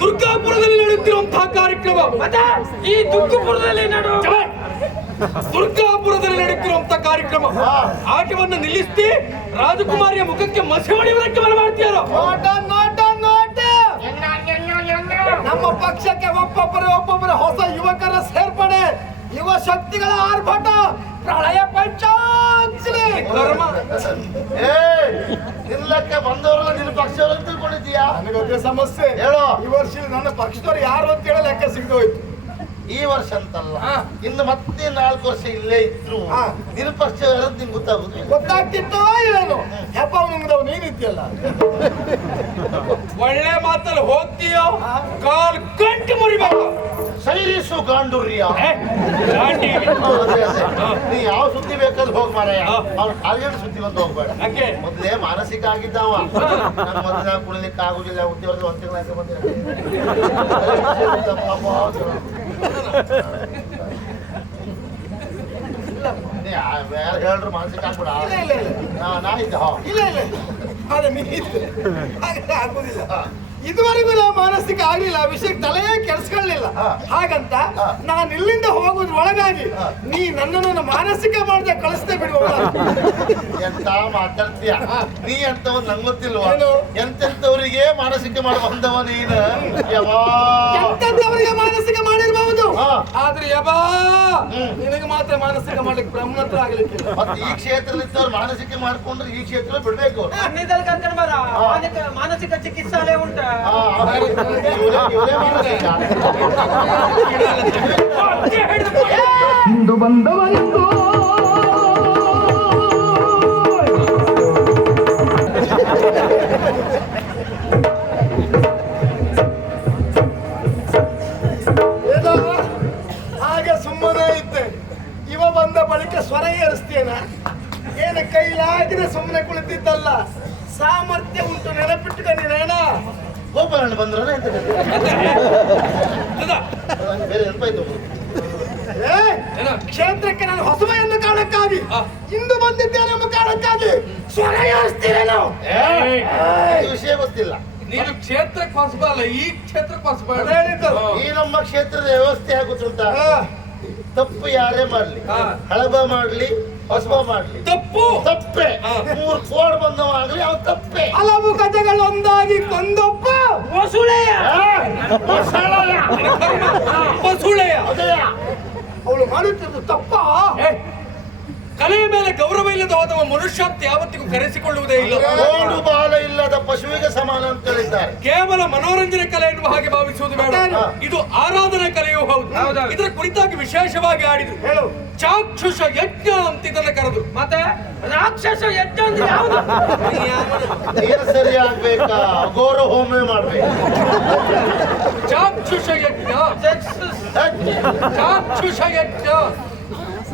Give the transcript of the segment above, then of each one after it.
ದುರ್ಗಾಪುರದಲ್ಲಿ ನಡೆಯುತ್ತಿರುವಂತಹ ಕಾರ್ಯಕ್ರಮ ಮತ್ತೆ ಈ ದುರ್ಗಾಪುರದಲ್ಲಿ ದುರ್ಗಾಪುರದಲ್ಲಿ ನಡೆಯುತ್ತಿರುವಂತಹ ಕಾರ್ಯಕ್ರಮ ಆಟವನ್ನು ನಿಲ್ಲಿಸಿ ರಾಜಕುಮಾರಿಯ ಮುಖಕ್ಕೆ ಮಸಿ ಹೊಡೆಯುವುದಕ್ಕೆ ಬಲ ಮಾಡ್ತೀಯಾರೋ? ನಮ್ಮ ಪಕ್ಷಕ್ಕೆ ಒಬ್ಬೊಬ್ಬರ ಹೊಸ ಯುವಕರ ಸೇರ್ಪಡೆ, ಯುವ ಶಕ್ತಿಗಳ ಆರ್ಭಟ, ಪ್ರಳಯ ಪಂಚಾಕ್ಷರಿ ನಿಲ್ಲಕ್ಕೆ ಬಂದವರಲ್ಲ ನಿನ್ನ ಪಕ್ಷದವರು ಅಂತ ತಿಳ್ಕೊಂಡಿದ್ದೀಯಾ? ನನಗೆ ಸಮಸ್ಯೆ ಹೇಳೋ. ಈ ವರ್ಷ ನನ್ನ ಪಕ್ಷದವ್ರು ಯಾರು ಅಂತ ಹೇಳಿ ಲೆಕ್ಕ ಸಿಗ್ದೋಯ್ತು. ಈ ವರ್ಷ ಅಂತಲ್ಲ, ಇನ್ನು ಮತ್ತೆ 4 ವರ್ಷ ಇಲ್ಲೇ ಇದ್ರು ನಿನ್ನ ಪಕ್ಷ ನಿಂಗೆ ಗೊತ್ತಾಗ್ತಿತ್ತೋ ಏನು? ಹೆಪ್ಪ ನಿಮ್ದವ್ ನೀನಿದ್ಯಲ್ಲ, ಒಳ್ಳೆ ಮಾತಲ್ಲಿ ಹೋಗ್ತೀಯೋ ಕಾಲ್ ಗಂಟೆ ಮುರಿಬೇಕು. ಸೈರಿಸು ಗಾಂಡುರ್ಯ ನೀ ಯಾವ ಸುದ್ದಿ ಬೇಕಾದ್ರೆ ಹೋಗ್ ಮಾರಾಯ, ಅವ್ನು ಕಾಲ್ಗಂಡ ಸುದ್ದಿ ಬಂದು ಹೋಗ್ಬೇಡ. ಮೊದಲೇ ಮಾನಸಿಕ ಆಗಿದ್ದಾವ, ಮೊದಲ ಕುಣಿಲಿಕ್ಕೆ ಆಗುದಿಲ್ಲ, ಉದ್ಯೋಗ ಒಂದು ತಿಂಗಳ ಹೇಳ್ರು ಮಾನಸಿಕ ಆಗ್ಬಿಡ. ನಾ ಇದ್ದ ಇಲ್ಲ ಅದೇ ಆಗುದಿಲ್ಲ. ಇದುವರೆಗೂ ನಾವು ಮಾನಸಿಕ ಆಗ್ಲಿಲ್ಲ, ವಿಷಯಕ್ಕೆ ತಲೆಯೇ ಕೆಡಿಸ್ಕೊಳ್ಳಿಲ್ಲ. ಹಾಗಂತ ನಾನು ಇಲ್ಲಿಂದ ಹೋಗೋದ್ರ ಒಳಗಾಗಿ ನೀ ನನ್ನನ್ನು ಮಾನಸಿಕ ಮಾಡದೆ ಕಳಿಸ್ದೆ ಬಿಡುವ. ಎಂತ ಮಾತಾಡ್ತೀಯ ನೀ ಅಂತವ ನಂಗೆ ಗೊತ್ತಿಲ್ವಾ? ಎಂತೆಂತವರಿಗೆ ಮಾನಸಿಕ ಮಾಡಿ ಬಂದವ ನೀನು. ಎಂತೆಂತವರಿಗೆ ಮಾನಸಿಕ ಮಾಡಿರ್ಬಹುದು, ಆದ್ರೆ ಯಬಾ ನಿನಗೆ ಮಾತ್ರ ಮಾನಸಿಕ ಮಾಡ್ಲಿಕ್ಕೆ ಬ್ರಹ್ಮತ್ರ ಆಗ್ಲಿಕ್ಕಿಲ್ಲ. ಮತ್ತೆ ಈ ಕ್ಷೇತ್ರದಲ್ಲಿದ್ದವ್ರು ಮಾನಸಿಕ ಮಾಡ್ಕೊಂಡ್ರೆ ಈ ಕ್ಷೇತ್ರ ಬಿಡ್ಬೇಕು. ಮಾನಸಿಕ ಚಿಕಿತ್ಸಾಲಯ ಉಂಟ. ಇಂದು ಬಂದವನಿಂದು ಹಾಗೆ ಸುಮ್ಮನೆ ಇದ್ದೆ. ಇವ ಬಂದ ಬಳಿಕ ಸ್ವರ ಏರಿಸ್ತೇನ ಏನ ಕೈಲಾಗಿದೆ, ಸುಮ್ಮನೆ ಕುಳಿತಿದ್ದಲ್ಲ. ಸಾಮರ್ಥ್ಯ ಉಂಟು, ನೆನಪಿಟ್ಟುಕೊಂಡೇನ. ಗೋಪಾಲಣ್ಣ ಬಂದ್ರ ಬೇರೆ ನೆನಪಾಯ್ತು. ಕ್ಷೇತ್ರಕ್ಕೆ ನಾನು ಹೊಸವ ಎಂಬ ಕಾರಣಕ್ಕಾಗಿ ಇಂದು ಬಂದಿದ್ದೇನೆ ಎಂಬ ಕಾರಣಕ್ಕಾಗಿ ಸ್ವರ ಏರಿಸ್ತೀರೇನೋ? ವಿಷಯ ಗೊತ್ತಿಲ್ಲ. ನೀನು ಕ್ಷೇತ್ರಕ್ಕೆ ಹೊಸಬ ಅಲ್ಲ, ಈ ಕ್ಷೇತ್ರಕ್ಕೆ ಹೊಸಬ. ಈ ನಮ್ಮ ಕ್ಷೇತ್ರದ ವ್ಯವಸ್ಥೆ ಆಗುತ್ತುಂಟ. ತಪ್ಪು ಯಾರೇ ಮಾಡ್ಲಿ, ಹಳಬ ಮಾಡ್ಲಿ, ಹೊಸಬ ಮಾಡ್ಲಿ, ತಪ್ಪೆ. 3 ಕೋಡ್ ಬಂದವಾಗ್ಲಿ ಅವ್ ತಪ್ಪೆ. ಹಲವು ಕಥೆಗಳು ಒಂದಾಗಿ ಕೊಂದೊಬ್ಬ ವಸುಳೆಯ ಅವಳು ಮಾಡುತ್ತಿದ್ದು ತಪ್ಪ. ಕಲೆಯ ಮೇಲೆ ಗೌರವ ಇಲ್ಲದ ಹೋದವ ಮನುಷ್ಯ ಅಂತ ಯಾವತ್ತಿಗೂ ಕರೆಸಿಕೊಳ್ಳುವುದೇ ಇಲ್ಲ. ಓಡು ಬಾಲ ಇಲ್ಲದ ಪಶುವಿಗೆ ಸಮಾನ ಅಂತ ಹೇಳಿದ್ದಾರೆ. ಕೇವಲ ಮನೋರಂಜನೆ ಕಲೆ ಎನ್ನುವ ಹಾಗೆ ಭಾವಿಸುವುದು ಬೇಡ. ಇದು ಆರಾಧನಾ ಕಲೆಯೂ ಹೌದು. ಇದರ ಕುರಿತಾಗಿ ವಿಶೇಷವಾಗಿ ಆಡಿದ್ರು. ಚಾಕ್ಷುಷ ಯಜ್ಞ ಅಂತ ಇದನ್ನ ಕರೆದು. ಮತ್ತೆ ರಾಕ್ಷಸ ಯಜ್ಞ ಅಂದ್ರೆ ಯಾವುದು? ನೀನು ಸರಿ ಆಗ್ಬೇಕಾ? ಘೋರ ಹೋಮ ಮಾಡ್ಬೇಕು. ಚಾಕ್ಷುಷ ಯಜ್ಞ, ಚಾಕ್ಷುಷ ಯಜ್ಞ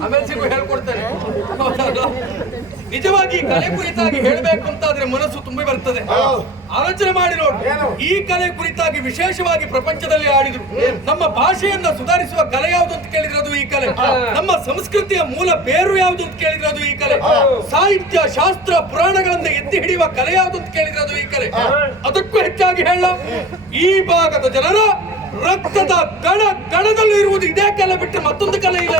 ಆಮೇಲೆ ಸಿಗು ಹೇಳ್ಕೊಡ್ತೇನೆ. ನಿಜವಾಗಿ ಕಲೆ ಕುರಿತಾಗಿ ಹೇಳಬೇಕು ಅಂತಾದ್ರೆ ಮನಸ್ಸು ತುಂಬಿ ಬರ್ತದೆ. ಆಲೋಚನೆ ಮಾಡಿ ನೋಡಿ, ಈ ಕಲೆ ಕುರಿತಾಗಿ ವಿಶೇಷವಾಗಿ ಪ್ರಪಂಚದಲ್ಲಿ ಆಡಿದ್ರು. ನಮ್ಮ ಭಾಷೆಯನ್ನ ಸುಧಾರಿಸುವ ಕಲೆ ಯಾವುದು ಅಂತ ಕೇಳಿದ್ರೆ ಅದು ಈ ಕಲೆ. ನಮ್ಮ ಸಂಸ್ಕೃತಿಯ ಮೂಲ ಬೇರು ಯಾವುದು ಅಂತ ಕೇಳಿದ್ರೆ ಅದು ಈ ಕಲೆ. ಸಾಹಿತ್ಯ, ಶಾಸ್ತ್ರ, ಪುರಾಣಗಳನ್ನ ಎತ್ತಿ ಹಿಡಿಯುವ ಕಲೆ ಯಾವುದು ಅಂತ ಕೇಳಿದ್ರೆ ಅದು ಈ ಕಲೆ. ಅದಕ್ಕೂ ಹೆಚ್ಚಾಗಿ ಹೇಳ, ಈ ಭಾಗದ ಜನರ ರಕ್ತದ ಕಣದಲ್ಲಿ ಇರುವುದು ಇದೇ ಕಲೆ ಬಿಟ್ಟರೆ ಮತ್ತೊಂದು ಕಲೆ ಇಲ್ಲ.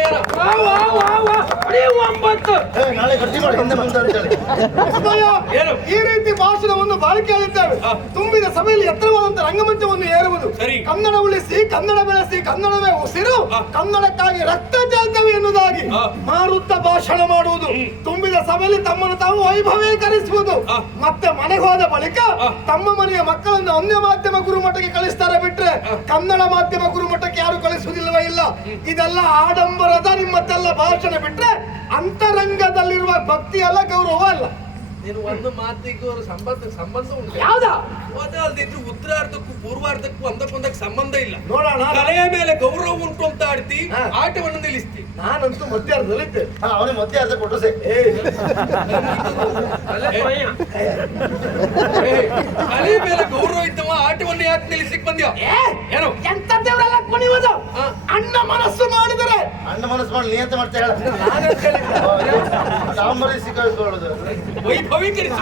ನಾಳೆ ಗಟ್ಟಿ ಮಾಡಿ ಹಿಂದೆ ಮುಂದೆ ಅಂತ ಹೇಳಿ ಈ ರೀತಿ ಭಾಷಣವನ್ನು ಬಾಳಿಕೆ ಹೇಳಿದ್ದೇವೆ. ತುಂಬಿದ ಸಭೆಯಲ್ಲಿ ಎತ್ತರವಾದಂತ ರಂಗಮಂಚವನ್ನು ಏರುವುದು, ಕನ್ನಡ ಉಳಿಸಿ, ಕನ್ನಡ ಬೆಳೆಸಿ, ಕನ್ನಡವೇ ಉಸಿರು, ಕನ್ನಡಕ್ಕಾಗಿ ರಕ್ತ ಚೆಲ್ತೇವೆ ಎನ್ನುವುದಾಗಿ ಮಾರುತ್ತ ಭಾಷಣ ಮಾಡುವುದು, ತುಂಬಿದ ಸಭೆಯಲ್ಲಿ ತಮ್ಮನ್ನು ತಾವು ವೈಭವೀಕರಿಸುವುದು, ಮತ್ತೆ ಮನೆಗೆ ಹೋದ ಬಳಿಕ ತಮ್ಮ ಮನೆಯ ಮಕ್ಕಳನ್ನು ಅನ್ಯ ಮಾಧ್ಯಮ ಗುರುಮಠಕ್ಕೆ ಕಳಿಸ್ತಾರೆ ಬಿಟ್ರೆ ಕನ್ನಡ ಮಾಧ್ಯಮ ಗುರುಮಠಕ್ಕೆ ಯಾರು ಕಳಿಸುವುದಿಲ್ಲವೇ ಇಲ್ಲ. ಇದೆಲ್ಲ ಆಡಂಬರದ ನಿಮ್ಮತ್ತೆಲ್ಲ ಭಾಷಣ ಬಿಟ್ರೆ ಅಂತರಂಗದಲ್ಲಿರುವ ಭಕ್ತಿ ಅಲ್ಲ, ಗೌರವ ಅಲ್ಲ. ನೀನು ಒಂದು ಮಾತಿಗೂ ಸಂಬಂಧ ಉಂಟು. ಯಾವ್ದಾ? ಅಲ್ದಿದ್ರು ಉತ್ತರಾರ್ಧಕ್ಕೂ ಪೂರ್ವಾರ್ಧಕ್ಕೂ ಒಂದಕ್ಕೊಂದಕ್ಕೆ ಸಂಬಂಧ ಇಲ್ಲ. ನೋಡೋಣ, ಕಲೆಯ ಮೇಲೆ ಗೌರವ ಉಂಟು ಅಂತ ಆಡ್ತಿ, ಆಟವನ್ನು ನಿಲ್ಲಿಸ್ತಿ. ನಾನಂತೂ ಮಧ್ಯಾಹ್ನದಲ್ಲಿದ್ದೆ. ಅವನಿಗೆ ಮಧ್ಯಾಹ್ನ ಕೊಟ್ಟು ಸೇ ಕಲೆಯ ಮೇಲೆ ಗೌರವ ಇದ್ದವ ಆಟವನ್ನು ಯಾಕೆ ನಿಲ್ಲಿಸಿಕ್ ಬಂದ್ಯ? ಏನು ಎಂತದ್ದೇವರೆಲ್ಲ ಕುಣಿಯುವುದು? ಅಣ್ಣ ಮನಸ್ಸು ಮಾಡಿದರೆ ಅಣ್ಣ ಮನಸ್ಸು ಮಾಡಿ ನೀ ಅಂತ ಮಾಡ್ತಾ ಹೇಳ. ಸಿಕ್ಕೊಳ್ಳೋದು ವೈಭವೀಕರಿಸಿ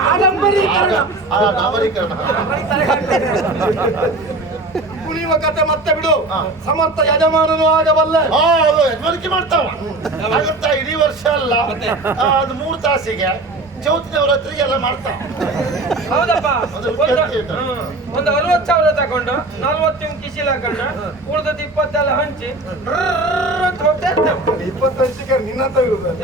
ನಾಗರೀಕರಣ. ಕುಣಿಯುವ ಕತೆ ಮತ್ತೆ ಬಿಡು. ಸಮರ್ಥ ಯಜಮಾನನು ಆಗಬಲ್ಲೆ. ಅದು ಯಜಮಾನಿಕೆ ಮಾಡ್ತಾವ ಹಾಗಂತ ಇಡೀ ವರ್ಷ ಅಲ್ಲ, ಅದು 3 ತಾಸಿಗೆ ಚೌತಿ ನವರಾತ್ರಿಗೆ ಎಲ್ಲ ಮಾಡ್ತಾವ. ಹೌದಪ್ಪ. ಅದು ಒಂದು 60,000 ತಗೊಂಡು 40 ಕಿಸಿಲ್ ಹಾಕೊಂಡು ಉಳ್ದದ್ದು 20 ಎಲ್ಲ ಹಂಚಿ ಅಂತ ಹೋಗ್ತಾ ಇರ್ತೇವೆ. 20 ಹಂಚಿಕೆ ನಿನ್ನಂತ ಇರುವುದಲ್ಲ.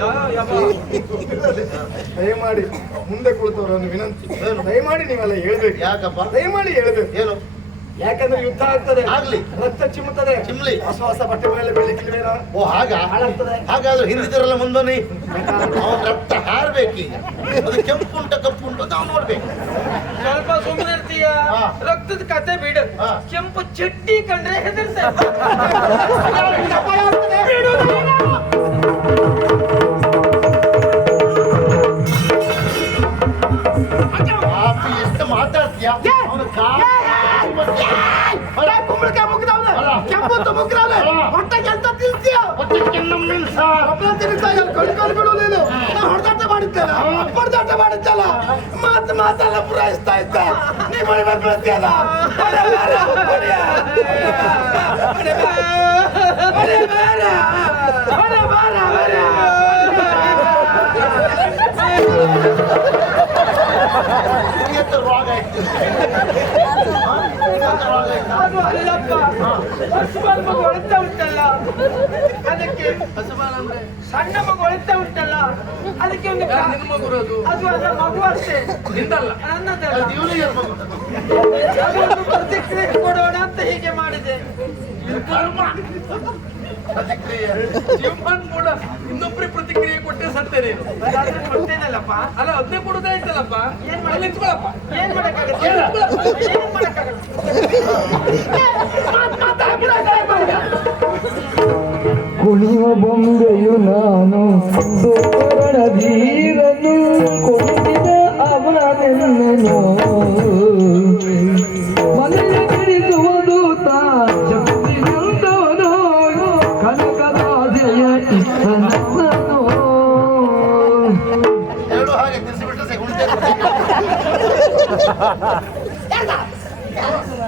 ದಯಮಾಡಿ ಮುಂದೆ ಕುಳಿತವರನ್ನು ವಿನಂತಿ, ದಯಮಾಡಿ ನೀವೆಲ್ಲ ಹೇಳ್ಬೇಕು. ಯಾಕಪ್ಪ? ದಯಮಾಡಿ ಹೇಳ್ಬೇಕು. ಏನು? ಯಾಕಂದ್ರೆ ಯುದ್ಧ ಆಗ್ತದೆ, ಆಗ್ಲಿ. ರಕ್ತ ಚಿಮ್ಮುತ್ತದೆ, ಚಿಮ್ಲಿ. ಹೊಸ ಹೊಸ ಬಟ್ಟೆ ಮೇಲೆ ಬೆಳಿಲಿಕ್ಕಿಲ್ವೇನೋ. ಓ ಹಾಗ? ಹಾಳಾಗ್ತದೆ. ಹಾಗಾದ್ರೆ ಹಿಂದಿದರೆಲ್ಲ ಮುಂದನಿ ಅವನ ರಕ್ತ ಹಾರ್ಬೇಕೀಗ. ಅದು ಕೆಂಪು ಉಂಟ ಕಪ್ಪು ಉಂಟು ಅಂತ ಅವ್ನು ನೋಡ್ಬೇಕು. ಸ್ವಲ್ಪ ಸುಮ್ಮನೆ ಇರ್ತೀಯ. ರಕ್ತದ ಕತೆ ಬಿಡು. ಕೆಂಪು ಚಟ್ನಿ ಕಂಡ್ರೆ ಹೆದರ್ತಾರೆ. ಪಾಪಿ ಎಷ್ಟು ಮಾತಾಡ್ತೀಯ? ಅವನ ಕೆಂಪತ್ತು ಮುಗ್ರವನೆ ಹೊಟ್ಟೆಗೆ ಎಂತ ತಿಳ್ತೀಯ? ಹೊಡೆದಾಟ ಮಾಡಿದ್ದಲ್ಲ, ಹೊಡೆದಾಟ ಮಾಡಿದ್ದಲ್ಲ, ಮಾತೆಲ್ಲ ಪುರಾಯಿಸ್ತಾ ಇದ್ದ. ನೀ ಮನೆ ಬರ್ತೀಯಲ್ಲ, ರೋಗ ಆಯ್ತು. ಅದು ಅಲ್ಲಪ್ಪ, ಹಸುಬಾಲ್ ಮಗು ಅಳ್ತಾ ಉಂಟಲ್ಲ, ಅದಕ್ಕೆ ಸಣ್ಣ ಮಗು ಅಳ್ತಾ ಉಂಟಲ್ಲ, ಅದಕ್ಕೆ ಒಂದು ನಿನ್ನ ಮಗುರದು ಅದು ಅದರ ಮಗು ಅಷ್ಟೇ, ನಿಂದಲ್ಲ. ನನ್ನದಲ್ಲ. ಇವನಿಗೆ ಮಗು. ಅದೊಂದು ಪ್ರತಿಕ್ರಿಯೆ ಕೊಡೋಣ ಅಂತ ಹೀಗೆ ಮಾಡಿದೆ. ಪ್ರತಿಕ್ರಿಯೆ ಜೀವನ್ ಕೂಡ ಇನ್ನೊಬ್ಬರಿಗೆ ಪ್ರತಿಕ್ರಿಯೆ ಕೊಟ್ಟೆ ಸತ್ತೇನೆ. ಅದಾದ್ರೂ ಕೊಡ್ತೇನಲ್ಲಪ್ಪ. ಅಲ್ಲ ಅದನ್ನೇ ಕೊಡುದೇ ಆಯ್ತಲ್ಲಪ್ಪ. ಏನ್ ಅಲ್ಲಿ ನಿಂತ್ಕೊಳಪ್ಪ. ಏನ್ ಮಾಡಕ್ಕಾಗತ್ತೆ? ಏನ್ ಮಾಡಕ್ಕಾಗತ್ತೆ? ಕುಣಿಯುವ ಬೊಂಬೆಯು ನಾನು ಸುವರ್ಣ ಧೀರನು ಕೊಡಿಸಿದ ಅವನೆನ್ನನು ಮನೆಯ ಬಿಡಿಸುವುದು ಶಕ್ತಿಯಂತವನು ಕನಕದಾಸೆಯ ಇಷ್ಟನನ್ನು ಎರಡು ಹಾಗೆ ತಿಳಿಸಿಬಿಟ್ರೆ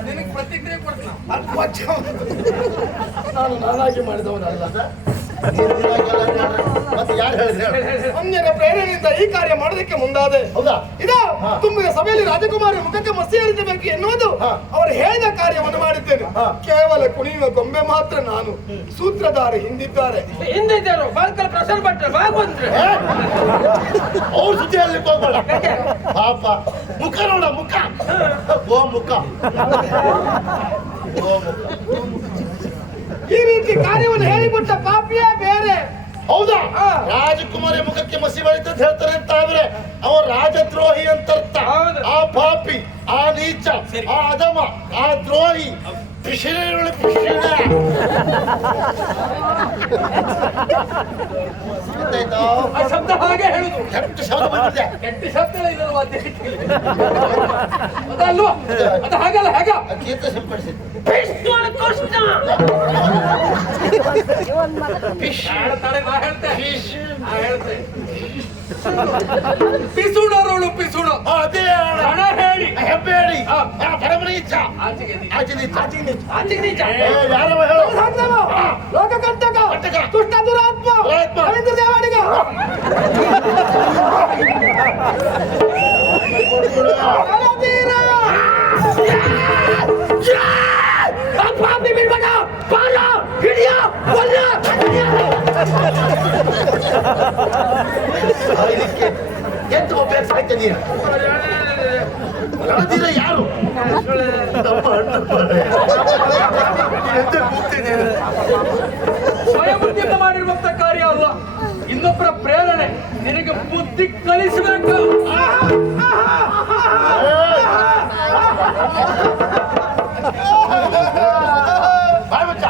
ನಿನಗೆ ಪ್ರತಿಕ್ರಿಯೆ ಕೊಡ್ತಾನ. ನಾನು ನಾನಾಗಿ ಮಾಡಿದವನಲ್ಲ. ಮತ್ತೆ ಯಾರು ಹೇಳಿದ್ರೆ? ಅನ್ಯರ ಪ್ರೇರಣೆಯಿಂದ ಈ ಕಾರ್ಯ ಮಾಡೋದಕ್ಕೆ ಮುಂದಾದೆ. ಹೌದಾ? ಇದು ತುಂಬಿದ ಸಭೆಯಲ್ಲಿ ರಾಜಕುಮಾರಿ ಮುಖಕ್ಕೆ ಮಸಿ ಹರಿಸಬೇಕು ಎನ್ನುವುದು ಅವರು ಹೇಳಿದ ಕಾರ್ಯವನ್ನು ಮಾಡಿದ್ದೇನೆ. ಕೇವಲ ಕುಣಿಯುವ ಗೊಂಬೆ ಮಾತ್ರ ನಾನು. ಸೂತ್ರಧಾರಿ ಹಿಂದಿದ್ದಾರೆ. ಹಿಂದಿದ್ದರು ಬಾಲ್ಕಲ್ ಪ್ರಸನ್ನ ಭಟ್ರು ಭಾಗವಂತ್ರು. ಅವ್ರ ಸುದ್ದಿ ಅಲ್ಲಿ ಹೋಗ್ಬೇಡ ಪಾಪ. ಮುಖ ನೋಡ, ಮುಖ ಓ ಮುಖ ಓ ಮುಖ. ಈ ರೀತಿ ಕಾರ್ಯವನ್ನು ಹೇಳಿಬಿಟ್ಟ ಪಾಪಿಯೇ ಬೇರೆ. ಹೌದಾ? ರಾಜಕುಮಾರಿ ಮುಖಕ್ಕೆ ಮಸಿ ಬಳಿತ ಅಂತ ಹೇಳ್ತಾರೆ ಅಂತ ಆದ್ರೆ ಅವ ರಾಜದ್ರೋಹಿ ಅಂತ ಅರ್ಥ. ಹೌದು. ಆ ಪಾಪಿ, ಆ ನೀಚ, ಆ ಅಧಮ, ಆ ದ್ರೋಹಿ ಪಿಶಿಳೆ ಪಿಶಿಳೆ. ಗೊತ್ತಾಯ್ತಾ? ಆ ಶಬ್ದ ಹಾಗೆ ಹೇಳುದು. ಕೆಟ್ಟ ಶಬ್ದ ಬಂದಿದೆ. ಕೆಟ್ಟ ಶಬ್ದ ಇದನ್ನು ವಾದ್ಯ ಅದಲ್ವಾ? ಅದು ಹಾಗಲ್ಲ, ಹೇಗ ಗೀತ ಸಿಂಪಡಿಸಿದ್ದು ಕೃಷ್ಣ ಕೃಷ್ಣ. ತಡೆ, ನಾ ಹೇಳ್ತೆ. ನಾ ಹೇಳ್ತೆ. ಪಿಸುಣರೋಳು ಪಿಸುಣ. ಅದೇ ಹಣ ಹೇಳಿ ಹೆಬ್ಬೇಡಿ ಪರಮನೀಚ ಆಚೆಗೆ ನೀ. ಆಚೆನೀಚ. ಆಚೆಗೆ ನೀಚ. ಯಾರವ ಹೇಳು? ಲೋಕಕಂಟಕ, ಕಂಟಕ, ದುಷ್ಟ ದುರಾತ್ಮ, ದುರಾತ್ಮ, ರವೀಂದ್ರ ದೇವಾಡಿಗ. ಬಲವೀರ. ಪಾಪಿ ಬಿಡ್ಬೇಡ, ಬಾಲ, ಹಿಡಿಯ, ಕೊಲ್ಲ. ಸಾಯ್ಲಿಕ್ಕೆ ಎದ್ದು ಹೋಗ್ಬೇಕು, ಸಾಯ್ತ ನೀನು. ರಣಧೀರ ಯಾರು? ನಮ್ಮ ಅಣ್ಣ ಮನೆ. ಎದ್ದು ಕೂಗ್ತೀನಿ. ಸ್ವಯಂಬುದ್ಧಿಯಿಂದ ಮಾಡಿರುವಂತ ಕಾರ್ಯ ಅಲ್ಲ, ಇನ್ನೊಬ್ಬರ ಪ್ರೇರಣೆ. ನಿನಗೆ ಬುದ್ಧಿ ಕಲಿಸಬೇಕು. ಬಾಯ್ ಮುಚ್ಚ.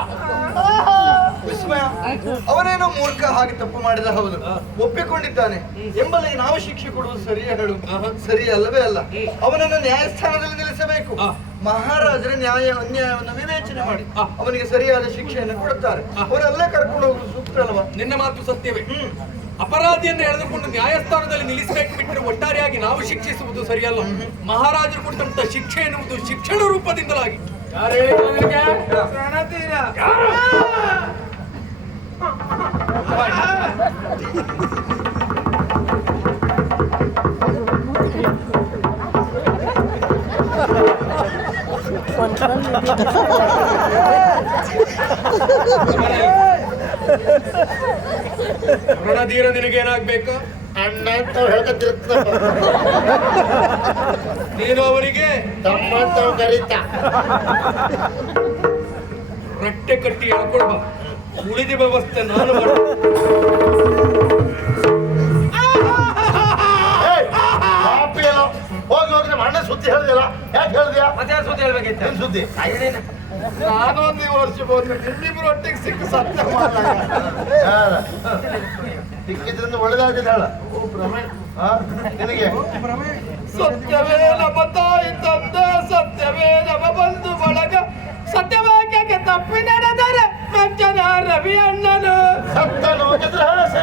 ವಿಸ್ಮಯ, ಅವನೇನೋ ಮೂರ್ಖ, ಹಾಗೆ ತಪ್ಪು ಮಾಡಿದ ಹೌದು, ಒಪ್ಪಿಕೊಂಡಿದ್ದಾನೆ ಎಂಬಲ್ಲಿ ನಾವು ಶಿಕ್ಷೆ ಕೊಡುವುದು ಸರಿ ಹೇಳು? ಸರಿ ಅಲ್ಲವೇ ಅಲ್ಲ. ಅವನನ್ನು ನ್ಯಾಯಸ್ಥಾನದಲ್ಲಿ ನಿಲ್ಲಿಸಬೇಕು. ಮಹಾರಾಜರ ಅನ್ಯಾಯವನ್ನು ವಿವೇಚನೆ ಮಾಡಿ ಅವನಿಗೆ ಸರಿಯಾದ ಶಿಕ್ಷೆಯನ್ನು ಕೊಡುತ್ತಾರೆ. ಅವರೆಲ್ಲ ಕರ್ಕೊಂಡು ಹೋಗುದು ಸೂಕ್ತ ಅಲ್ವಾ? ನಿನ್ನ ಮಾತು ಸತ್ಯವೇ. ಅಪರಾಧಿಯನ್ನು ಎಳೆದುಕೊಂಡು ನ್ಯಾಯಸ್ಥಾನದಲ್ಲಿ ನಿಲ್ಲಿಸಬೇಕು ಬಿಟ್ಟರೆ ಒಟ್ಟಾರೆಯಾಗಿ ನಾವು ಶಿಕ್ಷಿಸುವುದು ಸರಿಯಲ್ಲ. ಮಹಾರಾಜರು ಕೊಟ್ಟಂತ ಶಿಕ್ಷೆ ಎನ್ನುವುದು ಶಿಕ್ಷಣ ರೂಪದಿಂದಲಾಗಿ ಯಾರು ಹೇಳಿದ್ರು ನಿನಗೆ? ಪ್ರಣತೀರ ರಣಧೀರ ನಿನಗೇನಾಗ್ಬೇಕು? ಅಣ್ಣ ಅಂತ ಹೇಳ್ಕೊತಿರ್ತ ನೀನು ಅವರಿಗೆ ತಮ್ಮ ಅಂತ ಕರೀತ ರಟ್ಟೆ ಕಟ್ಟಿ ಹೇಳ್ಕೊಡ್ಬ, ಉಳಿದ ವ್ಯವಸ್ಥೆ ನಾನು ಮಾಡ. ಕಾಪಿ ಏನೋ ಹೋಗಿ ಹೋಗಿ ನಮ್ಮ ಅಣ್ಣ ಸುದ್ದಿ ಹೇಳ್ದಿಲ್ಲ. ಯಾಕೆ ಹೇಳ್ದ್ಯಾ? ಮತ್ತೆ ಯಾರು ಸುದ್ದಿ ಹೇಳ್ಬೇಕಿತ್ತು? ಏನ್ ಸುದ್ದಿ? ನಾನು ಒಂದು ವರ್ಷ ಬಂದು ನಿಮ್ಮಿಬ್ರು ಒಟ್ಟಿಗೆ ಸಿಕ್ಕು ಸತ್ಯ ಸಿಕ್ಕಿದ್ರಿಂದ ಒಳ್ಳೇದಾಗಿದೆ ಹೇಳ. ನಿನಗೆ ಸತ್ಯವೇ ನಮ್ಮ ತಾಯಿ ತಂದೆ, ಸತ್ಯವೇ ನಮ್ಮ ಬಂಧು ಬಳಗ, ಸತ್ಯವಾಕ್ಯಕ್ಕೆ ತಪ್ಪಿ ನಡೆದರೆ ಮೆಚ್ಚನ ರವಿ ಅಣ್ಣನು. ಸತ್ತನು ಚಂದ್ರಹಾಸ